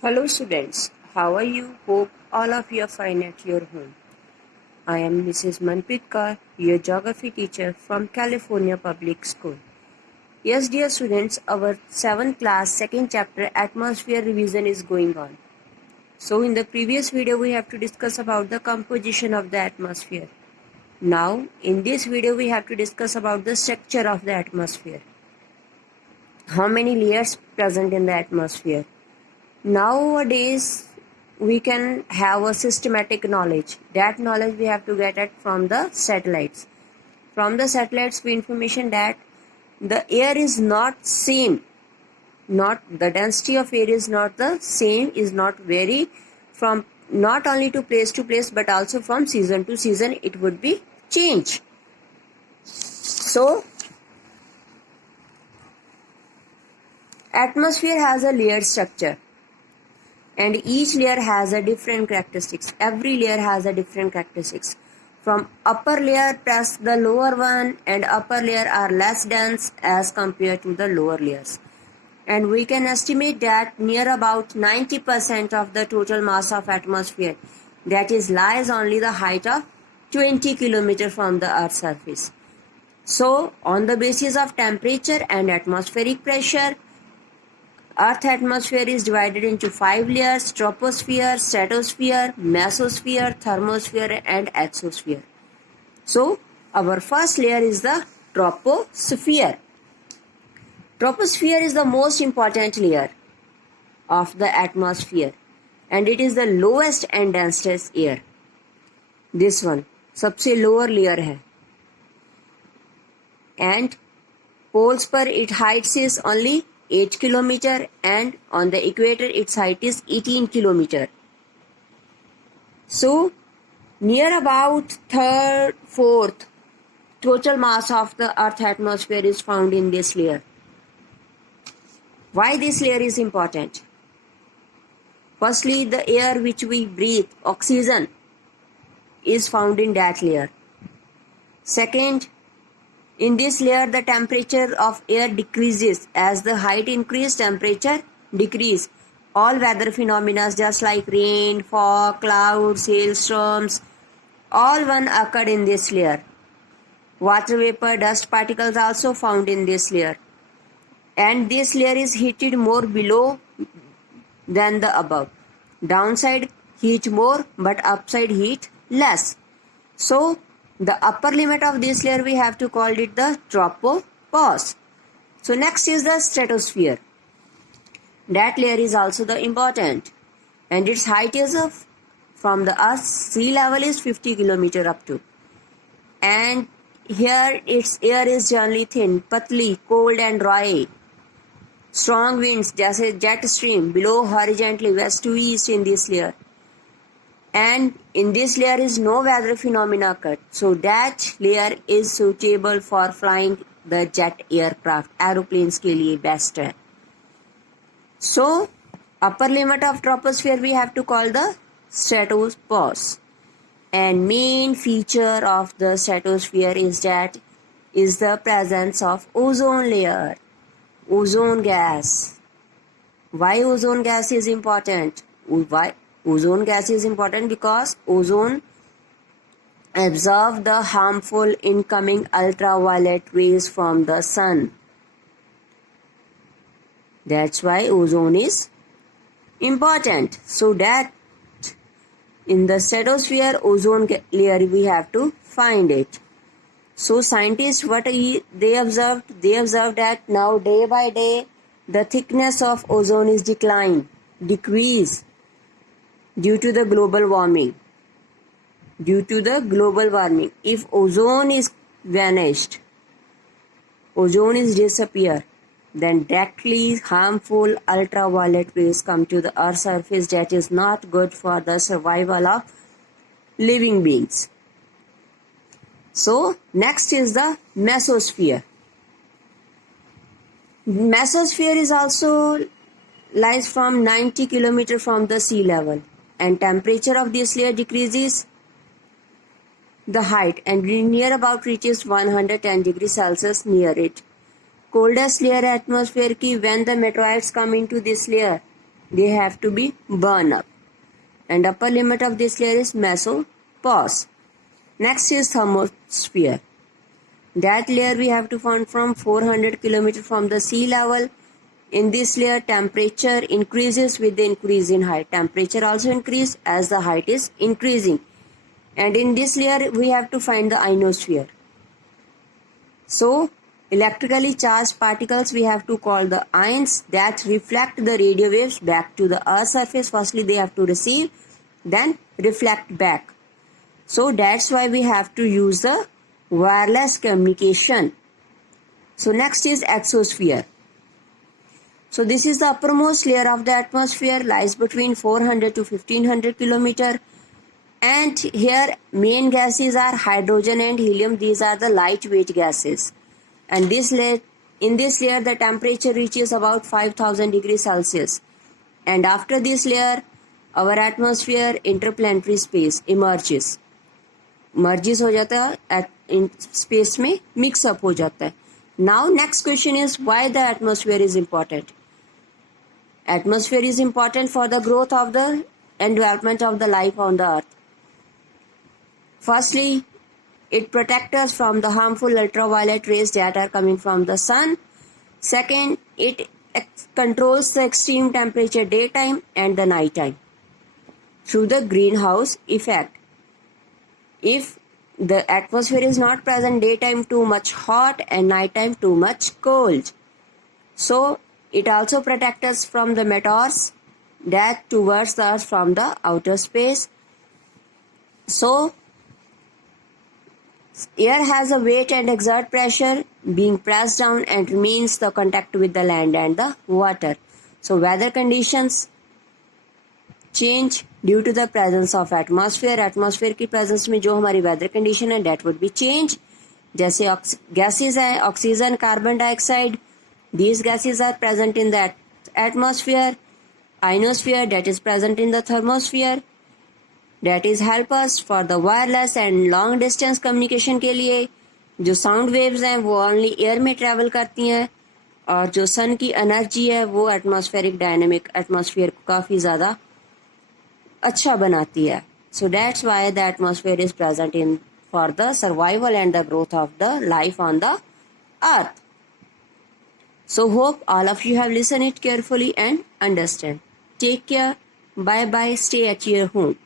Hello students, how are you? Hope all of you are fine at your home. I am Mrs. Manpreet Kaur, your geography teacher from California Public School. Yes dear students, our 7th class 2nd chapter atmosphere revision is going on. So in the previous video we have to discuss about the composition of the atmosphere. Now in this video we have to discuss about the structure of the atmosphere. How many layers present in the atmosphere? Nowadays, we can have a systematic knowledge. That knowledge we have to get it from the satellites. From the satellites, we information that the air is not same. Not the density of air is not the same. Is not vary from not only to place, but also from season to season. It would be change. So, atmosphere has a layered structure. And each layer has a different characteristics. Every layer has a different characteristics. From upper layer plus the lower one, and upper layer are less dense as compared to the lower layers. And we can estimate that near about 90% of the total mass of atmosphere, that is lies only the height of 20 km from the Earth's surface. So on the basis of temperature and atmospheric pressure, Earth atmosphere is divided into 5 layers: troposphere, stratosphere, mesosphere, thermosphere and exosphere. So, our first layer is the troposphere. Troposphere is the most important layer of the atmosphere and it is the lowest and densest air. This one, सबसे lower layer है. And poles per its height is only 8 km and on the equator its height is 18 km. So near about third, fourth total mass of the Earth atmosphere is found in this layer. Why this layer is important? Firstly, the air which we breathe, oxygen, is found in that layer. Second, in this layer, the temperature of air decreases. As the height increases, temperature decrease. All weather phenomena just like rain, fog, clouds, hailstorms, all one occurred in this layer. Water vapor, dust particles also found in this layer. And this layer is heated more below than the above. Downside heat more, but upside heat less. So, the upper limit of this layer we have to call it the tropopause. So next is the stratosphere. That layer is also the important and its height is from the Earth's sea level is 50 km up to. And here its air is generally thin, patly, cold and dry. Strong winds जैसे jet stream blow horizontally west to east in this layer. And in this layer is no weather phenomena occurred. So that layer is suitable for flying the jet aircraft. Aeroplanes के लिए best है. So upper limit of troposphere we have to call the stratopause. And main feature of the stratosphere is that is the presence of ozone layer. Ozone gas. Why ozone gas is important? Why? Ozone gas is important because ozone absorbs the harmful incoming ultraviolet rays from the sun. That's why ozone is important. So that in the stratosphere ozone layer we have to find it. So scientists they observed that now day by day the thickness of ozone is decrease. Due to the global warming. If ozone is vanished, ozone is disappear, then directly harmful ultraviolet rays come to the Earth's surface that is not good for the survival of living beings. So next is the mesosphere. Mesosphere is also lies from 90 km from the sea level. And temperature of this layer decreases the height and near about reaches 110 degrees Celsius near it. Coldest layer atmosphere ki when the meteorites come into this layer, they have to be burned up. And upper limit of this layer is mesopause. Next is thermosphere. That layer we have to find from 400 km from the sea level. In this layer, temperature increases with the increase in height. Temperature also increases as the height is increasing. And in this layer, we have to find the ionosphere. So, electrically charged particles we have to call the ions that reflect the radio waves back to the Earth's surface. Firstly, they have to receive, then reflect back. So, that's why we have to use the wireless communication. So, next is exosphere. So, this is the uppermost layer of the atmosphere, lies between 400 to 1500 km. And here main gases are hydrogen and helium. These are the lightweight gases. And in this layer the temperature reaches about 5000 degrees Celsius. And after this layer our atmosphere interplanetary space emerges. Merges हो जाता है in space में mix up हो जाता है. Now next question is why the atmosphere is important. Atmosphere is important for the growth of the and development of the life on the earth. Firstly, it protects us from the harmful ultraviolet rays that are coming from the sun. Second, it controls the extreme temperature daytime and the nighttime through the greenhouse effect. If the atmosphere is not present, daytime too much hot and nighttime too much cold. So, it also protects us from the meteors that towards the earth from the outer space. So, air has a weight and exert pressure being pressed down and remains the contact with the land and the water. So weather conditions change due to the presence of atmosphere. Atmosphere की presence में जो हमारी weather condition है that would be change. जैसे gases है oxygen, carbon dioxide. These gases are present in the atmosphere. Ionosphere that is present in the thermosphere. That is help us for the wireless and long distance communication के लिए. जो sound waves हैं वो only air में travel करती हैं और जो sun की energy है वो atmospheric dynamic atmosphere को काफ़ी ज़्यादा अच्छा बनाती है. So that's why the atmosphere is present in for the survival and the growth of the life on the earth. So hope all of you have listened it carefully and understand. Take care. Bye bye. Stay at your home.